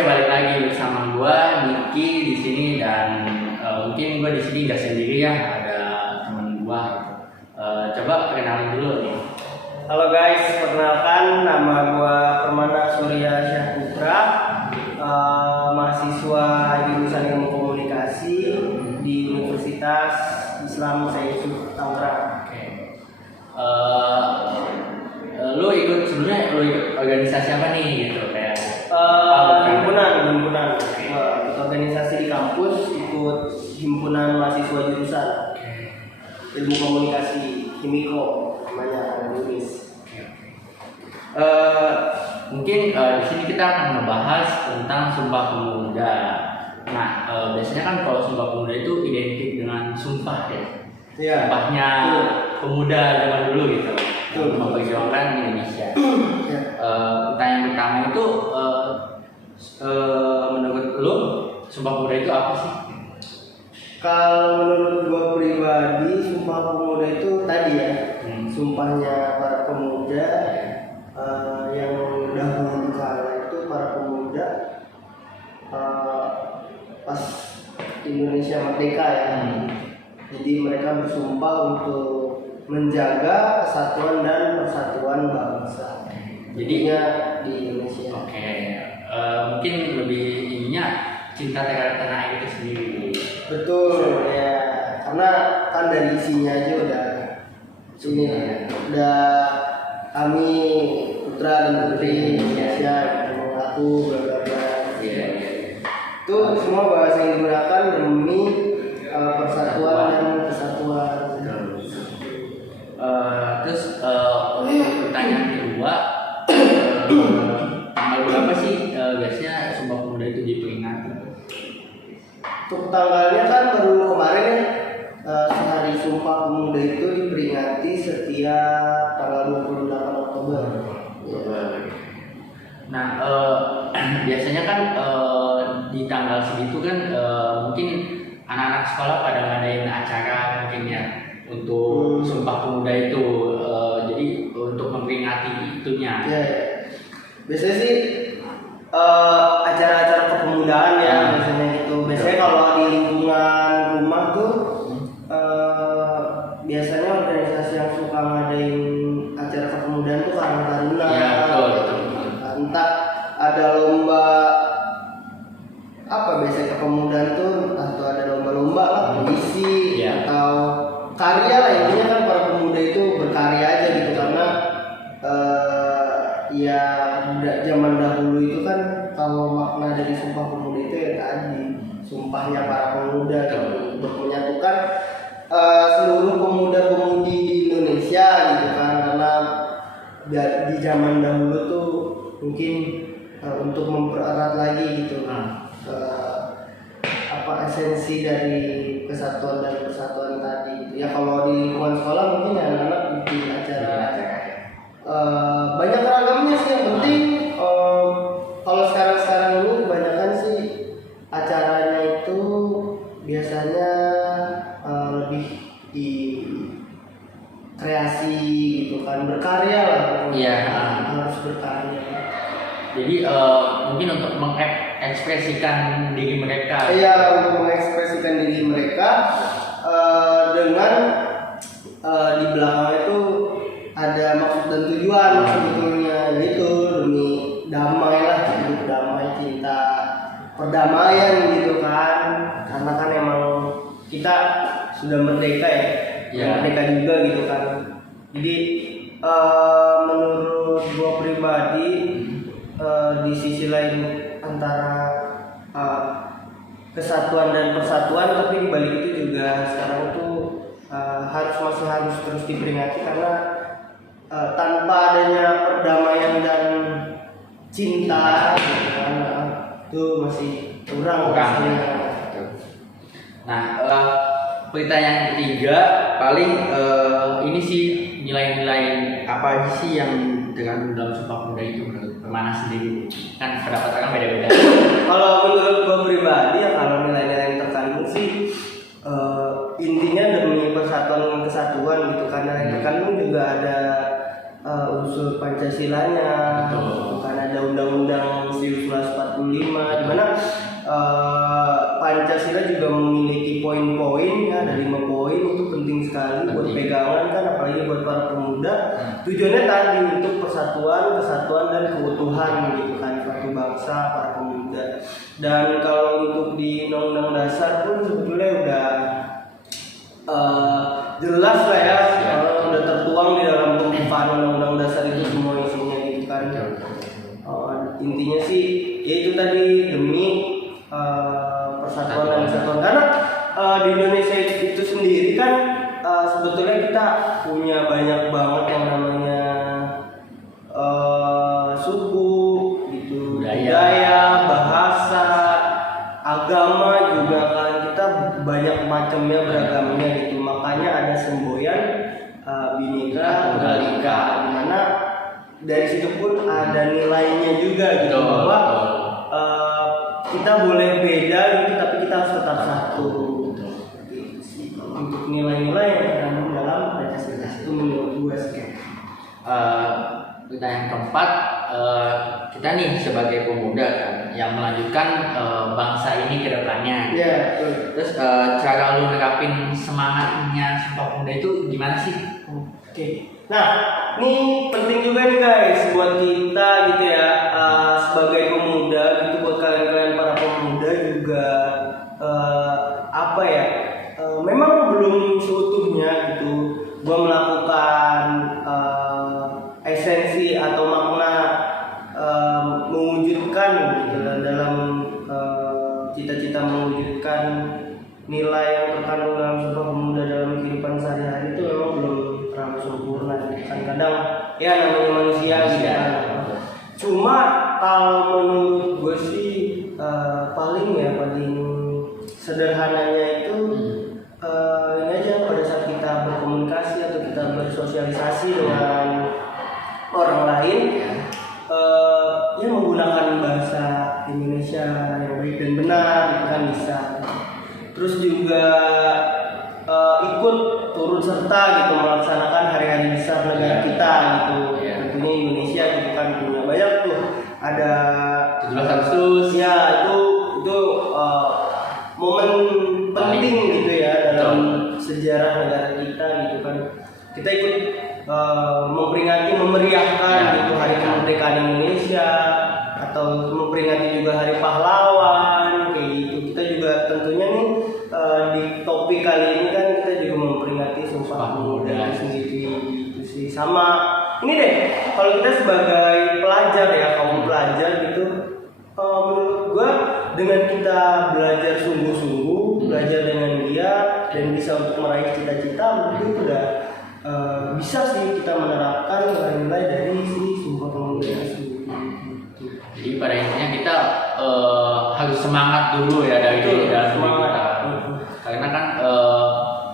balik lagi bersama gua Niki di sini dan mungkin gua di sini nggak sendiri ya, ada teman gua. Coba perkenalan dulu nih. Halo guys, perkenalkan nama gua Permana Surya Syahputra, mahasiswa jurusan Ilmu Komunikasi di Universitas Islam Syekh Yusuf Tangerang. Lu ikut organisasi apa nih gitu kayak? Himpunan. Ikut organisasi di kampus, ikut himpunan mahasiswa jurusan Ilmu Komunikasi Himiko namanya Unis. Mungkin di sini kita akan membahas tentang Sumpah Pemuda. Nah, biasanya kan kalau Sumpah Pemuda itu identik dengan sumpah ya. Iya. Sumpahnya pemuda zaman dulu gitu. Memperjuangkan Indonesia. Pertanyaan pertama itu menurut lu Sumpah Pemuda itu apa sih? Kalau menurut gua pribadi, Sumpah Pemuda itu tadi ya, sumpahnya para pemuda yang dahulu kala itu para pemuda pas Indonesia merdeka ya. Jadi mereka bersumpah untuk menjaga kesatuan dan persatuan bangsa. Jadinya di Indonesia. Mungkin lebih ininya cinta terhadap tanah air itu sendiri. Betul ya, karena kan dari isinya aja udah sini udah kami putra dan putri Indonesia mengaku bla bla bla. Itu semua bahasa yang digunakan demi persatuan dan kesatuan. Terus pertanyaan kedua, tanggal berapa sih biasanya Sumpah Pemuda itu diperingati? Untuk tanggalnya kan baru kemarin ya, sehari Sumpah Pemuda itu diperingati setiap tanggal 28 Oktober. Nah, biasanya kan di tanggal segitu kan mungkin anak-anak sekolah pada ngadain acara mungkin ya untuk Sumpah Pemuda itu, jadi untuk memperingati itunya. Ya. Biasanya sih acara-acara kepemudaan ya biasanya gitu. Biasanya kalau di lingkungan rumah tuh biasanya organisasi yang suka ngadain acara kepemudaan tuh Karang Taruna. Ya, betul. Entah ada lomba apa biasanya kepemudaan tuh, entah tuh ada lomba-lomba lah, puisi atau karya lah, intinya kan para pemuda itu berkarya aja gitu karena ya zaman dahulu itu kan kalau makna dari Sumpah Pemuda itu ya tadi sumpahnya para pemuda untuk menyatukan seluruh pemuda-pemudi di Indonesia gitu kan, karena di zaman dahulu tuh mungkin untuk mempererat lagi gitu esensi dari kesatuan dan persatuan tadi ya. Kalau di lingkungan sekolah mungkin anak-anak bikin acara banyak ragamnya sih, yang penting kalau sekarang ini kebanyakan sih acaranya itu biasanya lebih di kreasi gitu kan, berkarya lah. Harus berkarya. Jadi mungkin untuk mengekspresikan diri mereka. Iya, untuk mengekspresikan diri mereka dengan di belakang itu ada maksud dan tujuan sebetulnya, yaitu demi damai lah, hidup damai, cinta, perdamaian gitu kan. Karena kan emang kita sudah merdeka ya. Merdeka juga gitu kan. Jadi menurut gua pribadi di sisi lain antara kesatuan dan persatuan, tapi di balik itu juga sekarang itu masih harus terus diperingati karena tanpa adanya perdamaian dan cinta itu masih kurang. Nah, pertanyaan ketiga paling ini sih, nilai-nilai apa aja sih yang terkandung dalam Sumpah Pemuda itu menurut Permana sendiri? Kan pendapat orang beda-beda. Kalau menurut gue pribadi ya, kalau nilai-nilai yang terkandung sih intinya demi persatuan dan kesatuan gitu, karena yang terkandung juga ada unsur Pancasilanya, bukan ada Undang-Undang 1945 Pancasila juga memiliki poin-poin ya, ada 5 poin itu penting sekali buat pegangan kan, apalagi buat para pemuda. Tujuannya tadi untuk persatuan, kesatuan dan keutuhan gitu kan suatu bangsa para pemuda. Dan kalau untuk di Undang-Undang Dasar pun sebetulnya udah jelas lah ya, udah tertuang di dalam pembukaan Undang-Undang Dasar itu semua isinya gitu kan. Intinya sih yaitu tadi demi persatuan dan kesatuan, karena di Indonesia itu sendiri kan sebetulnya kita punya banyak banget yang namanya suku gitu, budaya, bahasa, agama juga kan, kita banyak macamnya, beragamnya gitu. Makanya ada semboyan Bhinneka Tunggal Ika, dimana dari situ pun ada nilainya juga gitu, bahwa kita boleh beda gitu, tapi kita harus tetap satu. Untuk nilai-nilai yang terkandung dalam Pancasila itu menurut gue sih. Yang keempat, kita nih sebagai pemuda kan yang melanjutkan bangsa ini ke depannya. Iya. Terus cara lu nerapin semangatnya Sumpah Pemuda itu gimana sih? Oke. Nah, ini penting juga nih guys buat kita gitu ya, sebagai pemuda gitu, buat kalian-kalian para pemuda juga apa ya? Memang belum seutuhnya gitu gua melakukan esensi atau makna mewujudkan gitu, dalam cita-cita mewujudkan nilai yang terkandung dalam Sumpah Pemuda dalam kehidupan sehari-hari itu memang belum terlalu sempurna kan, kadang ya namanya manusia gitu kan. Cuma kalau menurut gue sih paling sederhananya itu ini aja, pada saat kita berkomunikasi atau kita bersosialisasi dengan orang lain ya menggunakan bahasa Indonesia yang baik dan benar itu kan bisa. Terus juga ikut turut serta gitu melaksanakan hari-hari besar negara kita gitu. Tentunya Indonesia gitu kan punya banyak tuh, ada 17 Agustus ya, itu momen penting gitu ya dalam sejarah negara kita gitu kan. Kita ikut memperingati, memeriahkan gitu hari kemerdekaan Indonesia, atau memperingati juga hari pahlawan kayak gitu. Kita juga tentunya nih di topik kali ini kan kita juga memperingati Sumpah Pemuda sendiri gitu sih. Sama ini deh, kalau kita sebagai pelajar ya, kaum pelajar gitu, menurut gua dengan kita belajar sungguh-sungguh, belajar dengan giat dan bisa untuk meraih cita-cita, menurut gua udah bisa sih kita menerapkan nilai-nilai dari si Sumpah Pemuda itu. Jadi pada intinya kita harus semangat dulu ya dari dalam diri kita. Karena kan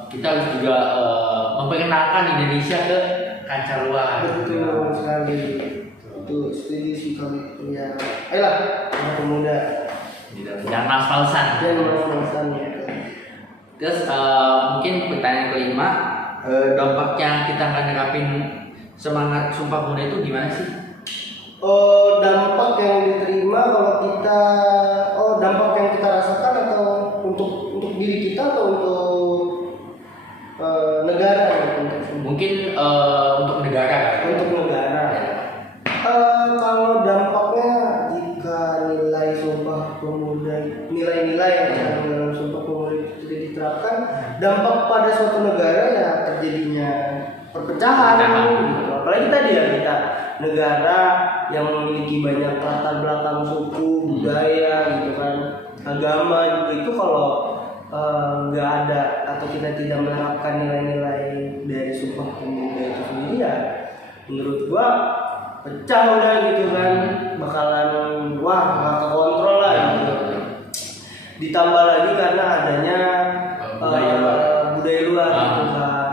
kita harus juga memperkenalkan Indonesia ke kancah luar. Betul sekali. Itu setuju sih kalau ya. Ayolah, Sumpah Pemuda. Jangan malas-malasan. Ya. Terus mungkin pertanyaan kelima, dampak yang kita akan nerapin semangat Sumpah Pemuda itu gimana sih? Dampak yang diterima kalau kita, dampak yang kita rasakan atau untuk diri kita atau untuk negara ya, mungkin untuk negara. Untuk negara. Kalau dampaknya jika nilai Sumpah Pemuda, nilai-nilai yang terkandung dalam Sumpah Pemuda itu tidak diterapkan, dampak pada suatu negara ya terjadinya perpecahan. Apalagi tadi ya, kita negara yang memiliki banyak latar belakang suku, budaya gitu kan, agama gitu, itu kalau nggak ada atau kita tidak menerapkan nilai-nilai dari Sumpah Pemuda itu sendiri ya, menurut gua pecah udah gitu kan, bakalan nggak kekontrol lah gitu. Ditambah lagi karena adanya budaya luar gitu kan,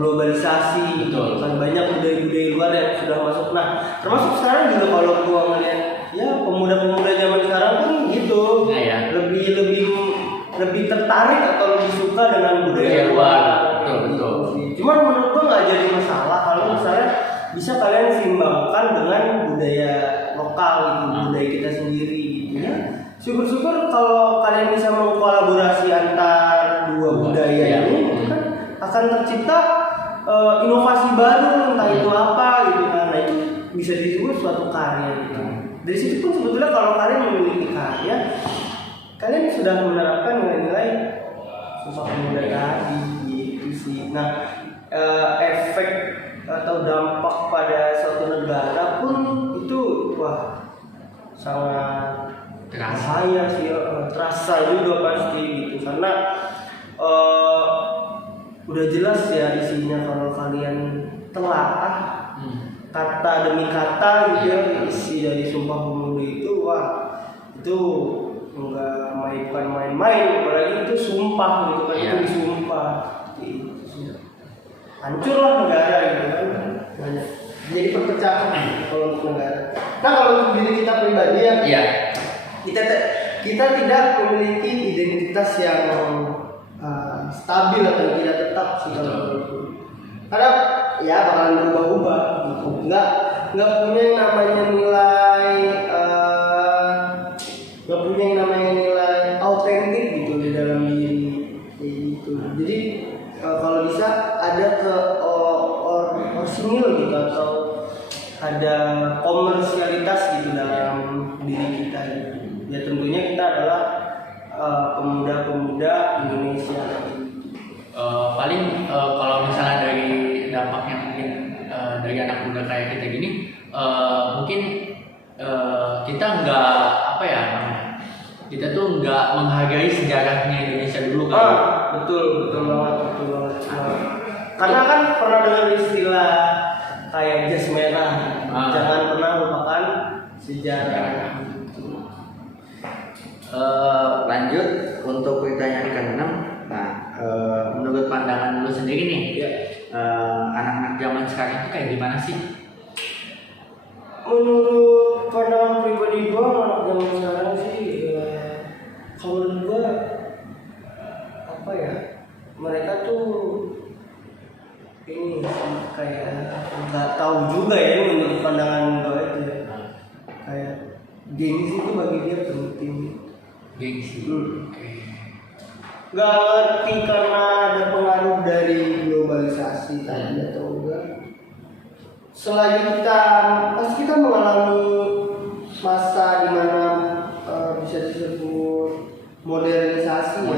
globalisasi gitu kan, banyak budaya-budaya luar yang sudah masuk. Nah, termasuk sekarang juga kalau gua ngeliat ya pemuda-pemuda zaman sekarang pun gitu, lebih tertarik atau lebih suka dengan budaya luar. Betul. Cuman menurut gua nggak jadi masalah kalau misalnya bisa kalian seimbangkan dengan budaya lokal gitu, budaya kita sendiri gitu. ya syukur-syukur kalau kalian bisa mengkolaborasi antar dua budaya Iya. ini itu kan akan tercipta inovasi baru, entah itu apa gitu kan. Nah itu bisa disebut suatu karya gitu. Dari situ pun sebetulnya kalau kalian memiliki karya, kalian sudah menerapkan nilai-nilai Sumpah Pemuda tadi gitu sih. Nah efek atau dampak pada suatu negara pun itu wah sangat bahaya sih, terasa juga pasti gitu karena udah jelas ya isinya kalau kalian telaah kata demi kata gitu ya isi dari Sumpah Pemuda itu wah itu enggak bukan main-main, apalagi itu sumpah gitu kan. Itu disumpah gitu sih. Hancurlah negara gitu kan, banyak jadi perpecahan kalau untuk negara. Nah kalau untuk diri kita pribadi ya, kita tidak memiliki identitas yang stabil atau tidak tetap sih kalau menurutku. Karena ya bakalan berubah-ubah gitu. Nggak punya yang namanya nilai nggak punya yang namanya nilai autentik gitu di dalam diri kayak gitu. Jadi kalau bisa ada orsinil gitu atau ada komersialitas gitu dalam diri kita gitu. Ya tentunya kita adalah pemuda-pemuda Indonesia. Paling kalau misalnya dari dampaknya mungkin dari anak muda kayak kita gini, mungkin kita nggak apa ya namanya, kita tuh nggak menghargai sejarahnya Indonesia dulu kan. Betul banget. Karena kan pernah dengar istilah kayak jas merah, jangan pernah lupakan sejarah. Lanjut untuk pertanyaan ke-6. Nah, menurut pandangan lu sendiri nih, anak-anak zaman sekarang itu kayak gimana sih? Menurut pandangan pribadi gua, anak zaman sekarang sih, kalau menurut gua apa ya, mereka tuh ini kayak nggak tahu juga ya menurut pandangan gua itu ya. Kayak gengsi itu bagi dia penting. Gengsi. Gak ngerti karena ada pengaruh dari globalisasi tadi atau enggak. Selagi pasti kita mengalami masa di mana bisa disebut modernisasi.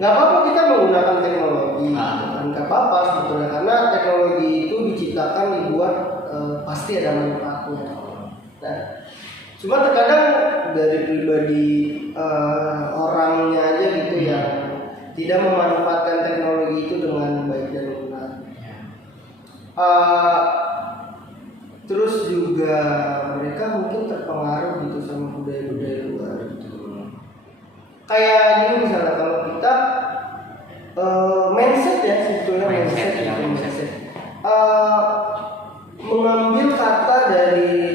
Gak apa-apa kita menggunakan teknologi, gak apa-apa sebetulnya karena teknologi itu diciptakan dibuat pasti ada manfaatnya. Nah, cuma terkadang dari pribadi orangnya aja gitu ya tidak memanfaatkan teknologi itu dengan baik dan benar. Terus juga mereka mungkin terpengaruh gitu sama budaya-budaya luar gitu. Kayak gini misalnya kalau kita mindset ya sebetulnya mindset. Mengambil kata dari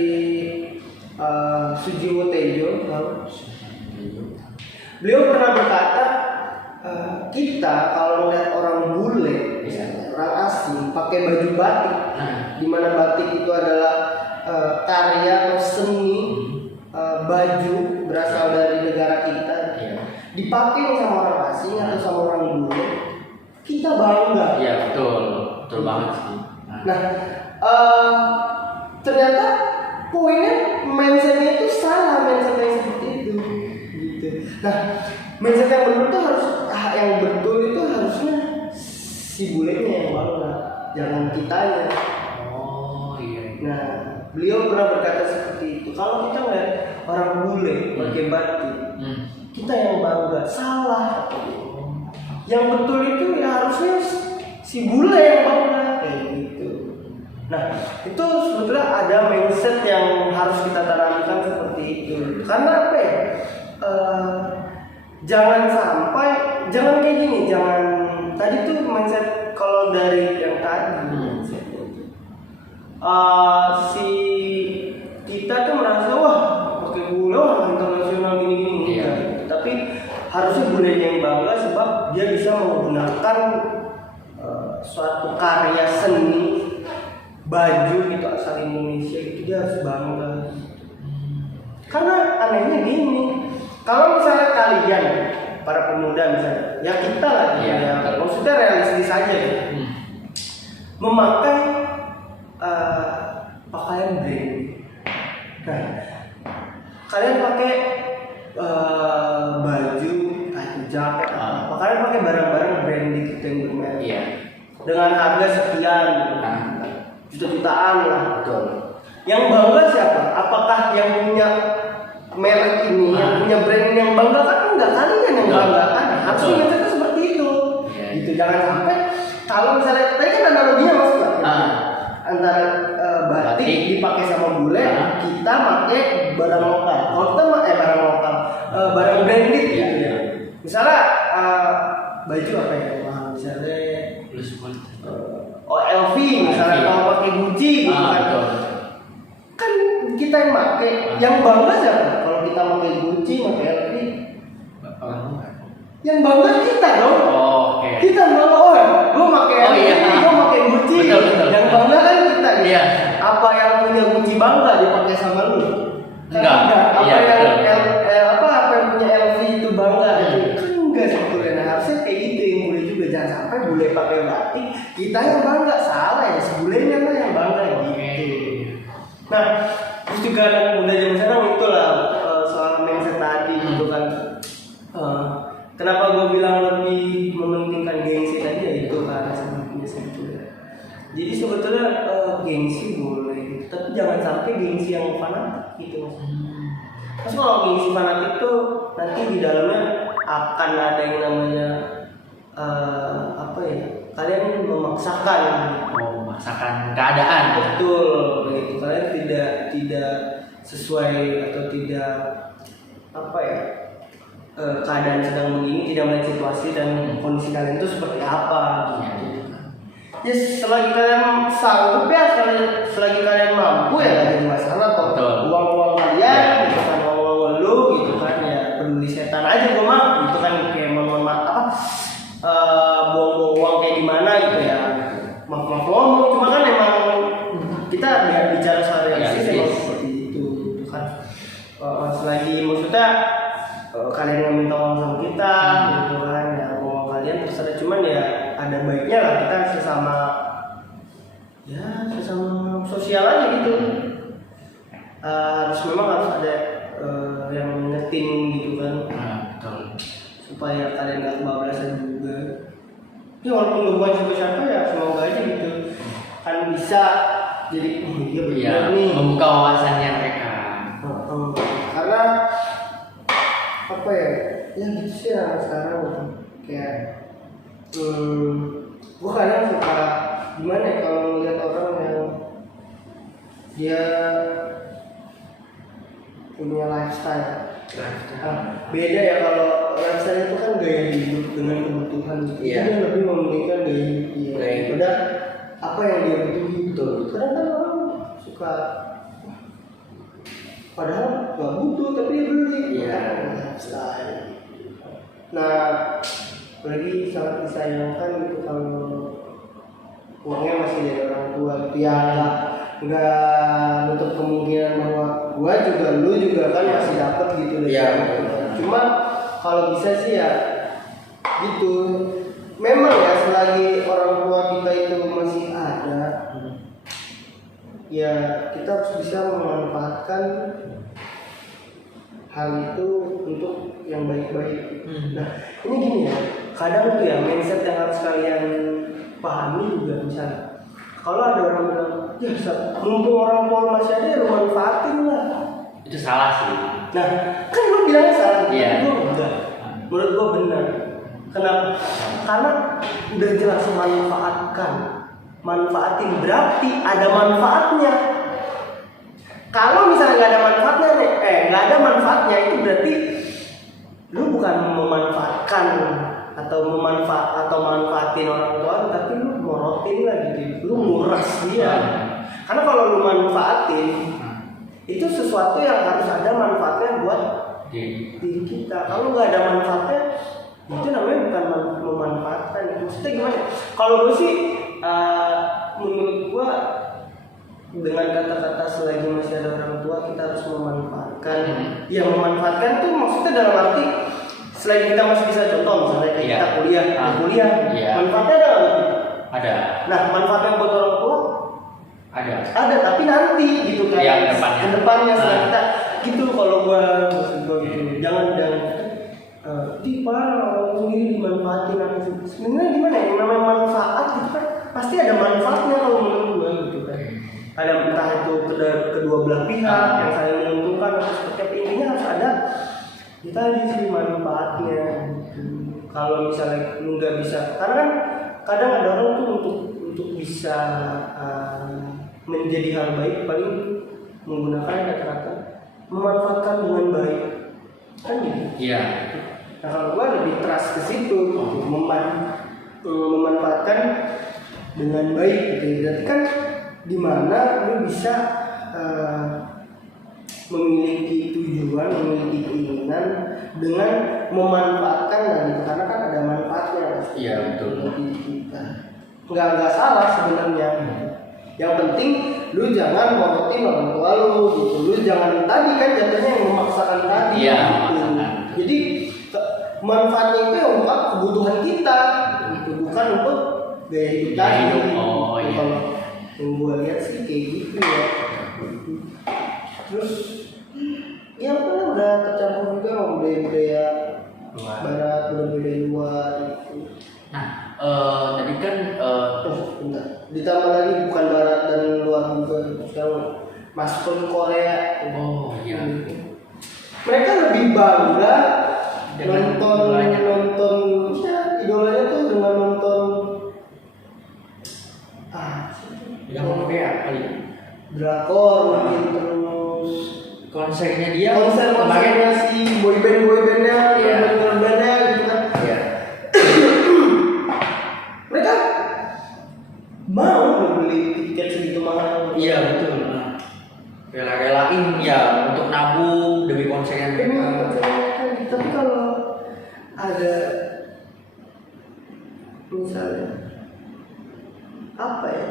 Sujiwo Tejo, beliau pernah berkata kita kalau melihat orang bule, misalnya orang asing pakai baju batik, di mana batik itu adalah karya atau seni baju berasal dari negara kita, dipakai sama orang asing atau sama orang bule, kita bangga. Iya betul banget sih. Nah, ternyata poinnya mindsetnya itu salah, mindset yang seperti itu gitu. Nah, mindset yang betul itu harusnya si bulenya yang bangga, jangan kitanya. Nah, beliau pernah berkata seperti itu. Kalau kita ngeliat orang bule pakai batik, kita yang bangga, salah. Yang betul itu ya harusnya si bule yang bangga kayak gitu. Nah, itu sebetulnya ada mindset yang harus kita tanamkan seperti itu. Karena apa ya? Jangan kayak gini, tadi tuh mindset kalau dari yang tadi si kita tuh merasa wah pakai bule internasional gini. Tapi harusnya bulenya yang bangga sebab dia bisa menggunakan suatu karya seni baju gitu asal Indonesia itu dia harus bangga. Karena anehnya gini, kalau misalnya kalian para pemuda misalnya, ya kita lah, maksudnya realistis aja gitu, memakai pakaian brand. Nah, kalian pakai baju, jaket, kalian pakai barang-barang branded gitu yang bermerek. Iya. Dengan harga sekian, juta-jutaan lah. Betul. Yang bangga siapa? Apakah yang punya merek ini, yang punya brand ini yang bangga? Kan enggak, kalian yang bangga kan. Harusnya mindsetnya seperti itu. Yeah. Gitu, jangan sampai kalau misalnya tadi kan analoginya maksudnya antara batik dipakai sama bule, kita pakai barang lokal. Kalau kita barang lokal, barang branded gitu ya. Misalnya baju apa ya? Misalnya LV misalnya, kalau pakai Gucci gitu kan kita yang pakai, yang bangga siapa? Kalau kita pakai Gucci, pakai LV, yang bangga kita dong. Kita bangga, gue pakai LV, gue pakai Gucci. Betul. Yang bangga kan kita. Iya. Apa yang punya Gucci bangga dipakai sama lu? Enggak. Apa yang punya LV itu bangga? Kan enggak sebetulnya. Harusnya kayak gitu yang bule juga, jangan sampai bule pakai batik, kita yang bangga. Salah ya, sebulenya lah yang bangga gitu. Nah, terus juga anak muda zaman sekarang itulah soal mindset tadi gitu kan. Kenapa gue bilang lebih mementingkan gengsi tadi ya itu karena sebetulnya. Jadi sebetulnya gengsi boleh, tapi jangan sampai gengsi yang fanatik gitu. Terus kalau gengsi fanatik tuh nanti di dalamnya akan ada yang namanya kalian memaksakan. Memaksakan keadaan. Betul, gitu. Kalian tidak sesuai atau tidak keadaan sedang begini, tidak melihat situasi dan kondisi kalian itu seperti apa gitu. Ya selagi kalian sanggup ya, selagi kalian mampu ya gak ada masalah kok. Uang kalian, gitu kan, uang lu gitu kan, ya peduli setan aja gue mah, gitu kan, kayak buang-buang uang kayak gimana gitu ya. Maaf ngomong, cuma kan emang kita bicara soal realistis emang seperti itu kan. Selagi maksudnya kalian yang minta uang sama kita gitu kan, ya uang kalian terserah, cuman ya ada baiknya lah kita sesama sosial aja gitu. Memang harus ada yang ngetin gitu kan. Betul. Supaya kalian gak kebablasan juga. Ya walaupun bukan siapa-siapa ya semoga aja gitu kan bisa jadi benar nih, membuka wawasannya mereka. Karena ya gitu sih sekarang kayak gue kadang suka gimana ya kalau melihat orang yang dia punya lifestyle. Beda ya, kalau lifestyle itu kan gaya hidup dengan kebutuhan. Dia lebih mementingkan gaya hidup dia daripada apa yang dia butuhin. Kadang kan orang suka padahal nggak butuh tapi dia beli. Lifestyle. Nah, apalagi sangat disayangkan gitu kalau uangnya masih dari orang tua gitu ya, nggak nutup kemungkinan bahwa gua juga lu juga kan masih dapat gitu dari orang tua. Cuma kalau bisa sih ya gitu, memang ya selagi orang tua kita itu masih ada, ya kita harus bisa memanfaatkan hal itu untuk yang baik-baik. Nah, ini gini ya, kadang tuh ya mindset yang harus kalian pahami juga. Misalnya kalau ada orang bilang, ya mumpung orang tua masih ada, lu manfaatin lah. Itu salah sih. Nah, kan lu bilangnya salah, Iya. gue enggak. Menurut gue benar. Kenapa? Karena udah jelas manfaatin berarti ada manfaatnya. Kalau misalnya nggak ada manfaatnya nggak ada manfaatnya, itu berarti lu bukan memanfaatkan atau manfaatin orang tua, tapi lu morotin lah gitu, lu nguras dia. Karena kalau lu manfaatin, itu sesuatu yang harus ada manfaatnya buat diri kita. Kalau nggak ada manfaatnya, itu namanya bukan memanfaatkan. Maksudnya gimana? Kalau gue sih menurut gue dengan kata-kata selagi masih ada orang tua kita harus memanfaatkan. Ya memanfaatkan tuh maksudnya dalam arti selain kita masih bisa contoh misalnya kayak kita kuliah, manfaatnya ada nggak? Ada. Nah manfaatnya buat orang tua ada tapi nanti gitu kan. Kedepannya setelah kita gitu kalau gua gitu. Jangan tipe orang sendiri dimanfaatin apa sih? Sebenarnya gimana ya? Yang namanya manfaat gitu kan pasti ada manfaatnya kalau menurut gua gitu kan. Ada entah itu kedua belah pihak yang saling menguntungkan atau seperti apa, intinya harus ada kita di sini manfaatnya gitu. Kalau misalnya lu nggak bisa, karena kan kadang ada orang tuh untuk bisa menjadi hal baik paling menggunakan kata-kata memanfaatkan dengan baik kan gitu. Iya. Nah kalau gua lebih trust ke situ gitu. Memanfaatkan dengan baik gitu. Berarti kan dimana lu bisa memiliki tujuan, memiliki keinginan dengan memanfaatkan dan itu karena kan ada manfaatnya. Iya betul. Nggak salah sebenarnya. Yang penting lu jangan morotin orang tua lu gitu. Lu jangan tadi kan jatuhnya yang memaksakan tadi. Iya. Gitu. Jadi manfaatnya itu yang untuk kebutuhan kita, gitu. Bukan untuk gaya hidup tadi. Oh iya. Kalau yang gue lihat sih kayak gitu ya. Terus ya udah tercampur juga sama budaya-budaya barat, budaya-budaya luar gitu. Nah, tadi kan bentar. Ditambah lagi bukan barat dan luar juga sekarang masuk ke Korea. Oh iya. Mereka lebih bangga dengan nonton ya, idolanya tuh dengan nonton Korea kali. drakor mungkin terus Konsernya dia. Konsernya si boybandnya, girl bandnya gitu kan. Iya. Mereka mau beli tiket segitu mahal. Iya betul. Rela-relain ya untuk nabung demi konsernya mereka. Tapi kalau ada misalnya apa ya?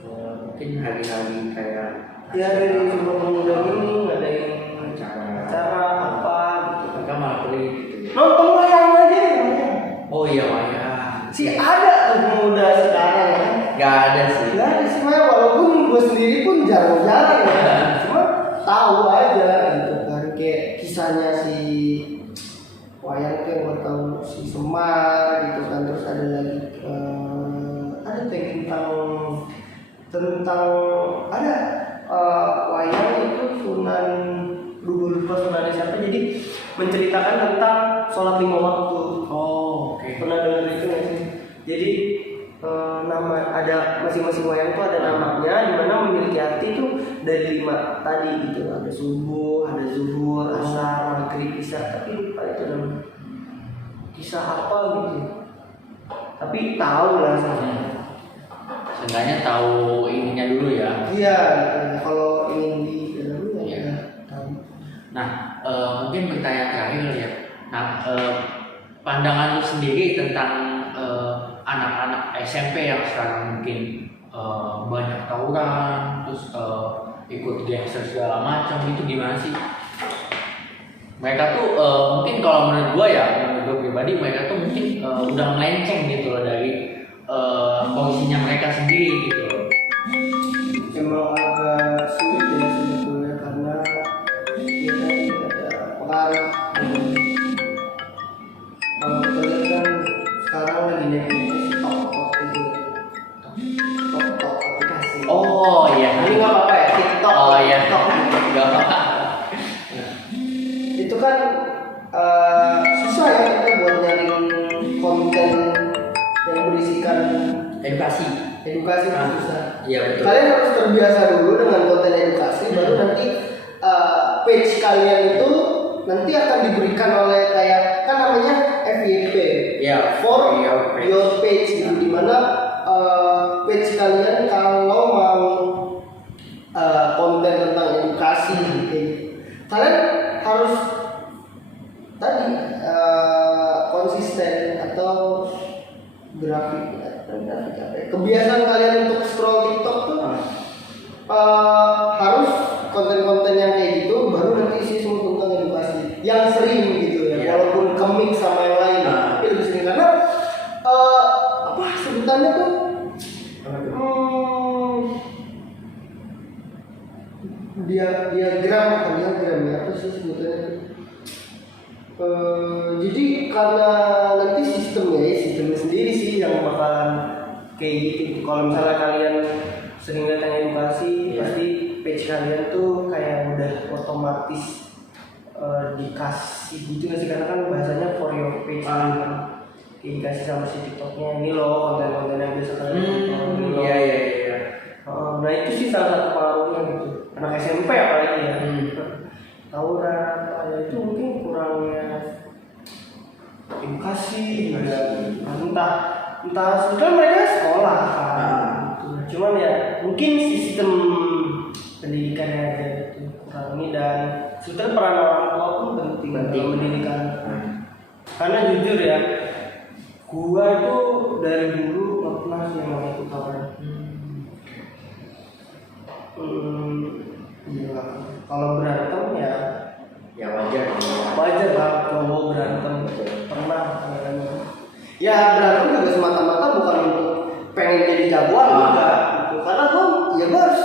Mungkin hari-hari kayak Ya dari Sumpah Pemuda ini ngadain acara apa gitu. mereka malah beli gitu. Nonton wayang aja ya. Oh iya wayang. Si ada tuh pemuda sekarang kan. Gak ada sih. Gak ada sih, walaupun gue sendiri pun jarang-jarang ya. Cuma tahu aja gitu kan kayak kisahnya si wayang tuh yang gue tahu si Semar gitu kan. Terus ada lagi ada tentang ada wayang itu Sunan lupa Sunan siapa, jadi menceritakan tentang sholat 5 waktu. Oh oke. Pernah dengar itu nggak sih? Jadi nama ada masing-masing wayang itu ada namanya, di mana memiliki arti itu dari 5 tadi gitu. Ada subuh, ada zuhur, asar, maghrib, isya. Tapi lupa itu namanya. Kisah apa gitu. Tapi tahu lah saya. Seenggaknya tahu ininya dulu ya. Iya, kalau ingin di dalam ya tahu. Nah, mungkin pertanyaan terakhir ya. Nah, pandangan lu sendiri tentang anak-anak SMP yang sekarang mungkin banyak tawuran, terus ikut gangster segala macam, itu gimana sih? Mereka tuh mungkin kalau menurut gua pribadi mereka tuh mungkin udah melenceng gitu loh dari posisinya mereka sendiri gitu loh. Emang agak sulit ya sebetulnya karena kita ada pengaruh. Kalau kita lihat kan sekarang lagi naik TikTok itu, TikTok aplikasi. Oh iya. Ini nggak apa-apa ya TikTok. Oh iya. TikTok. Gak apa-apa. Itu kan susah ya kita buat nyari konten yang berisikan Edukasi. itu susah. Iya betul. Kalian harus terbiasa dulu dengan konten edukasi, baru nanti page kalian itu nanti akan diberikan oleh kayak kan namanya FYP. Ya. For your page gitu, dimana page kalian kalau mau konten tentang edukasi gitu, kalian harus tadi konsisten atau grafik apa ya? Kebiasaan kalian untuk scroll TikTok tuh yang sering gitu ya, walaupun kemik sama yang lain, tapi lebih sering karena apa sebutannya tuh diagram ya apa sih sebutannya? Jadi karena nanti sistemnya sendiri sih yang bakalan kayak gitu. Kalau misalnya kalian sering datang edukasi, pasti page kalian tuh kayak udah otomatis dikasih gitu nggak sih, karena kan bahasanya for your page kan, dikasih sama si TikToknya, ini loh konten-konten yang biasa kalian Iya. Nah itu sih salah satu pengaruhnya gitu. Anak SMP apalagi ya, tawuran ya itu mungkin kurangnya edukasi juga. Entah sebetulnya mereka sekolah kan, cuman ya mungkin sistem pendidikannya aja itu kurang ini, dan sebetulnya peran orang tua pun penting dalam pendidikan. Karena jujur ya, gua itu dari dulu nggak pernah sih yang namanya tawuran. Iya. Kalau berantem ya wajar lah kalau berantem pernah. Ya berantem juga semata-mata bukan untuk pengen jadi jagoan enggak gitu. Karena gua harus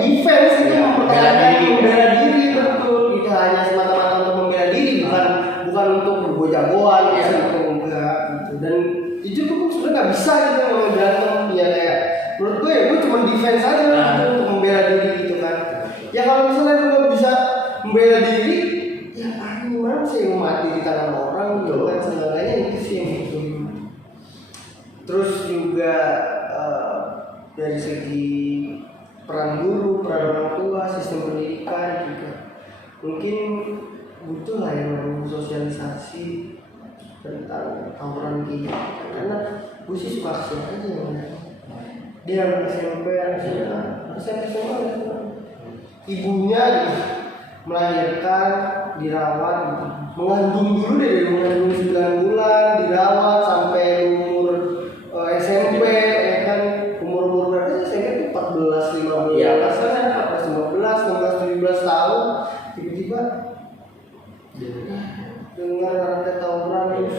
defense itu, mempertahankan membela diri, betul. Tidak hanya semata-mata untuk membela diri, bukan untuk gue jagoan gitu, enggak gitu. Dan itu tuh sebenarnya nggak bisa gitu kalau berantem ya, kayak menurut gue gue cuma defense aja gitu, untuk membela diri gitu kan. Ya kalau misalnya gue nggak bisa membela diri, ya gimana sih yang mati di tangan orang gitu kan, seenggaknya itu sih yang gitu. Terus juga dari segi peran guru, peran orang tua, sistem pendidikan juga mungkin butuh lah yang namanya sosialisasi tentang tawuran gitu. Karena gue sih suka kesel aja dia anak SMP, SMA ibunya gitu, melahirkan, dirawat gitu. Mengandung dulu dari mengandung 9 bulan, dirawat sampai umur SMP ya kan, umur berapa sih? SMP 14, 15 kan, 14, 15, 16, 17 tahun tiba-tiba dengar ada tawuran terus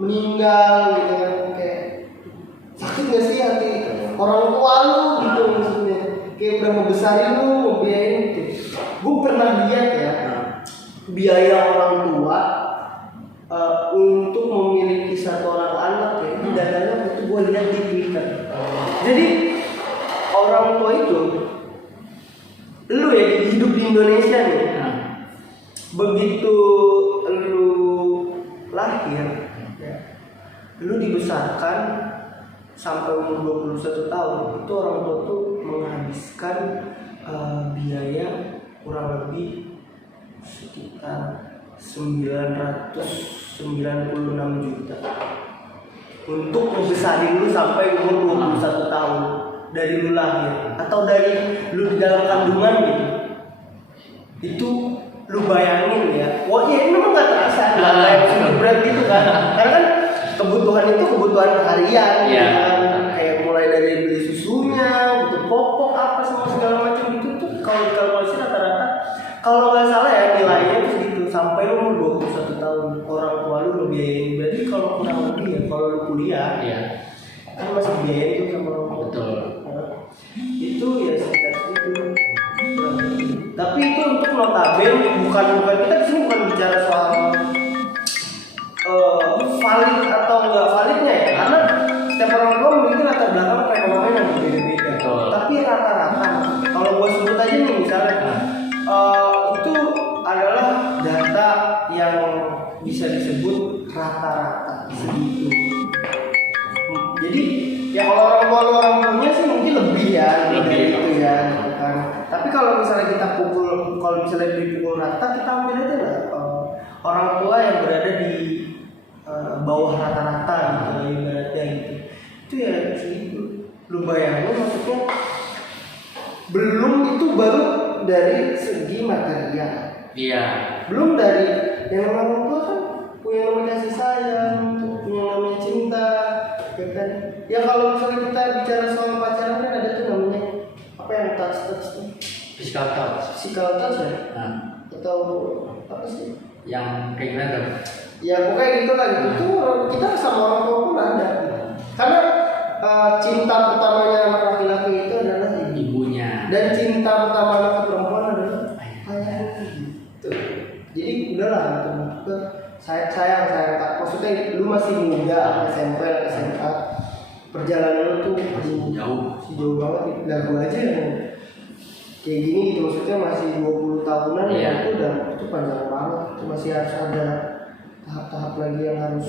meninggal gitu kan, kayak sakit gak sih hati orang tua lu gitu, maksudnya kayak udah ngebesarin lu, ngebiayain gitu. Gue pernah lihat ya biaya orang tua untuk memiliki satu orang anak ya, itu datanya itu gue lihat di Twitter. Jadi orang tua itu, lu ya hidup di Indonesia nih, begitu lu lahir ya, lu dibesarkan sampai umur 21 tahun, itu orang tua tuh menghabiskan biaya kurang lebih sekitar 996 juta untuk membesarin lu sampai umur 21 tahun dari lu lahir atau dari lu di dalam kandungan gitu. Itu lu bayangin ya, wah ya ini memang gak terasa, gak kayak berat gitu kan. Karena kan kebutuhan itu kebutuhan harian kan? Kayak mulai dari beli susunya, gitu, popok apa semua segala macam gitu tuh kalau dikalkulasi rata-rata kalau nggak salah ya nilainya tuh segitu sampai lu umur 21 tahun orang tua lu biayain. Berarti kalau kurang lebih ya kalau lu kuliah kan masih biayain itu sama orang tua. Betul. Itu ya sekitar segitu. Tapi itu untuk notabene bukan kita di sini bukan bicara soal valid atau enggak validnya ya, karena setiap orang tua memiliki latar belakang perekonomian yang berbeda-beda. Tapi rata-rata kalau gue sebut aja nih misalnya itu adalah data yang bisa disebut rata-rata segitu. Jadi ya kalau orang punya sih mungkin lebih ya dari itu ya kan. Tapi kalau misalnya kita kalau misalnya dipukul rata, kita ambil aja lah orang tua yang berada di bawah rata-rata gitu, ibaratnya gitu. Itu ya segitu. Lu bayangin maksudnya belum itu baru dari segi material. Iya. Belum dari yang namanya orang tua kan punya namanya kasih sayang, punya namanya cinta, ya kan? Ya kalau misalnya kita bicara soal pacaran kan ada tuh namanya apa yang touch tuh? Physical touch ya. atau apa sih? Yang kayak gimana tuh? Ya pokoknya gitu lah gitu. Itu kita sama orang tua pun ada. Karena cinta pertamanya anak laki-laki itu adalah Ibunya. dan cinta pertama anak perempuan adalah ayahnya gitu. Jadi udahlah gitu. Sayang tak. Maksudnya lu masih muda, SMP, SMA. Perjalanan lu tuh jauh banget. Dan gua aja yang kayak gini gitu, maksudnya masih 20 tahunan ya itu udah itu panjang banget. Itu masih harus ada tahap-tahap lagi yang harus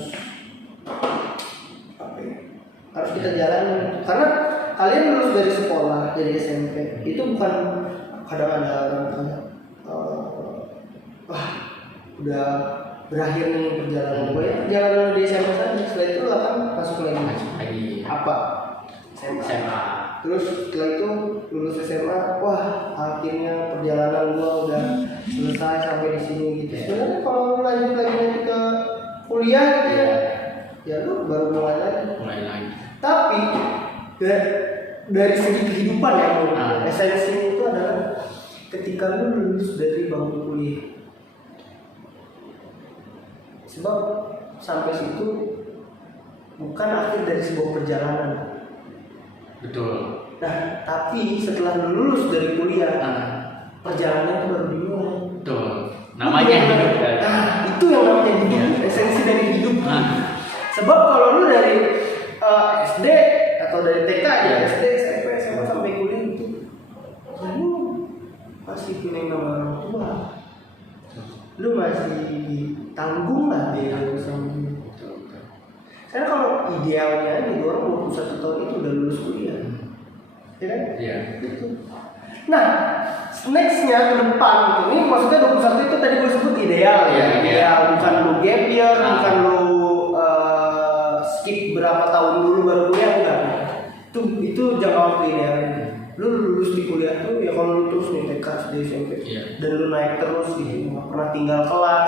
kita jalani. Karena kalian lulus dari sekolah, dari SMP, itu bukan kadang ada orang kayak udah berakhir nih perjalanan gue ya, perjalanan di SMP saja. Setelah itu akan masuk lagi apa? SMA. Terus setelah itu lulus SMA, wah akhirnya perjalanan gue udah selesai sampai di sini gitu. Sebenarnya kalau lanjut lagi nanti ke kuliah gitu ya lu baru mulai lagi. Tapi dari segi kehidupan ya, esensinya itu adalah ketika lu lulus dari bangku kuliah. Sebab sampai situ bukan akhir dari sebuah perjalanan. Betul. Nah, tapi setelah lulus dari kuliah, perjalanan itu baru dimulai. Betul. Namanya hidup. Itu yang namanya hidup, esensi dari hidup. Sebab kalau lu dari SD atau dari TK aja, SD, SMP, SMA sampai kuliah itu, lu masih punya nama orang tua. Lu masih tanggung lah dia sama dia. Karena kalau idealnya di orang 21 tahun itu udah lulus kuliah, ya kan? Iya. Gitu. Nah, nextnya ke depan gitu. Ini maksudnya 21 itu tadi gue sebut ideal ya. Ideal bukan lu gap year, bukan lu skip berapa tahun dulu baru kuliah, enggak. Itu jangka waktu ideal. Lu lulus di kuliah tuh ya kalau lu terus nih TK, SD, SMP dan lu naik terus gitu, nggak pernah tinggal kelas,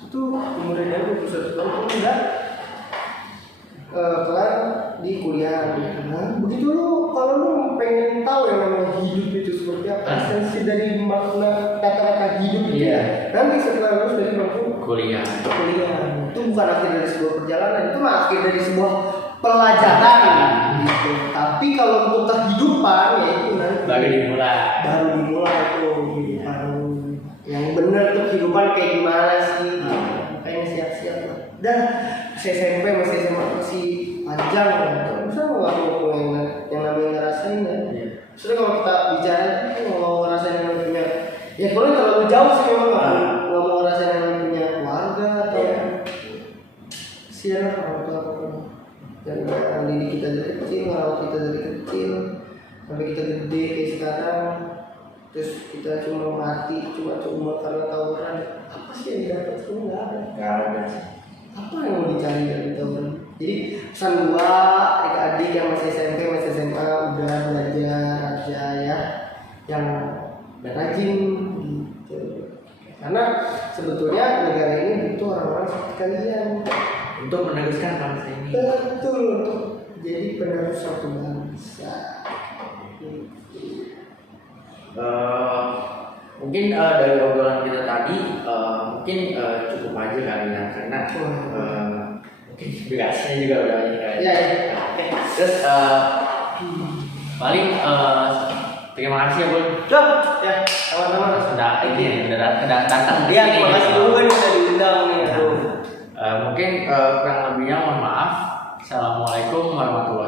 itu kemudian lu 21 tahun itu udah kelar di kuliah. Nah, begitu lu kalau lu pengen tahu yang namanya hidup itu seperti apa, esensi dari makna kata-kata hidup itu nanti setelah lulus dari bangku kuliah itu bukan akhir dari sebuah perjalanan, itu mah akhir dari sebuah pelajaran gitu. Tapi kalau untuk kehidupan ya itu nanti baru dimulai tuh kehidupan yang benar tuh, kehidupan kayak gimana sih, makanya siap-siap lah. Dan SMP masih SMA masih panjang gitu. Bisa nggak mau yang namanya ngerasain ya? Soalnya kalau kita bicara mau ngerasain yang namanya ya kalau terlalu jauh sih memang nggak mau ngerasain yang namanya keluarga atau siapa orang tua yang didik kita dari kecil, ngerawat kita dari kecil sampai kita gede kayak sekarang, terus kita cuma mati cuma karena tawuran. Apa sih yang didapat? Nggak ada. Apa yang mau dicari dari tawuran? Jadi pesan gua adik-adik yang masih SMP, masih SMA udah belajar aja ya, yang rajin gitu. Karena sebetulnya negara ini butuh orang-orang seperti kalian untuk meneruskan bangsa ini. Betul, untuk jadi penerus satu bangsa. Mungkin dari obrolan kita tadi mungkin cukup aja kali ya, karena mungkin durasinya juga udah banyak kali. Ya. Terus paling terima kasih ya Bun. Ya, sama-sama. Sudah datang. Ya, terima kasih dulu kan udah diundang nih. Mungkin kurang lebihnya mohon maaf. Assalamualaikum warahmatullahi wabarakatuh.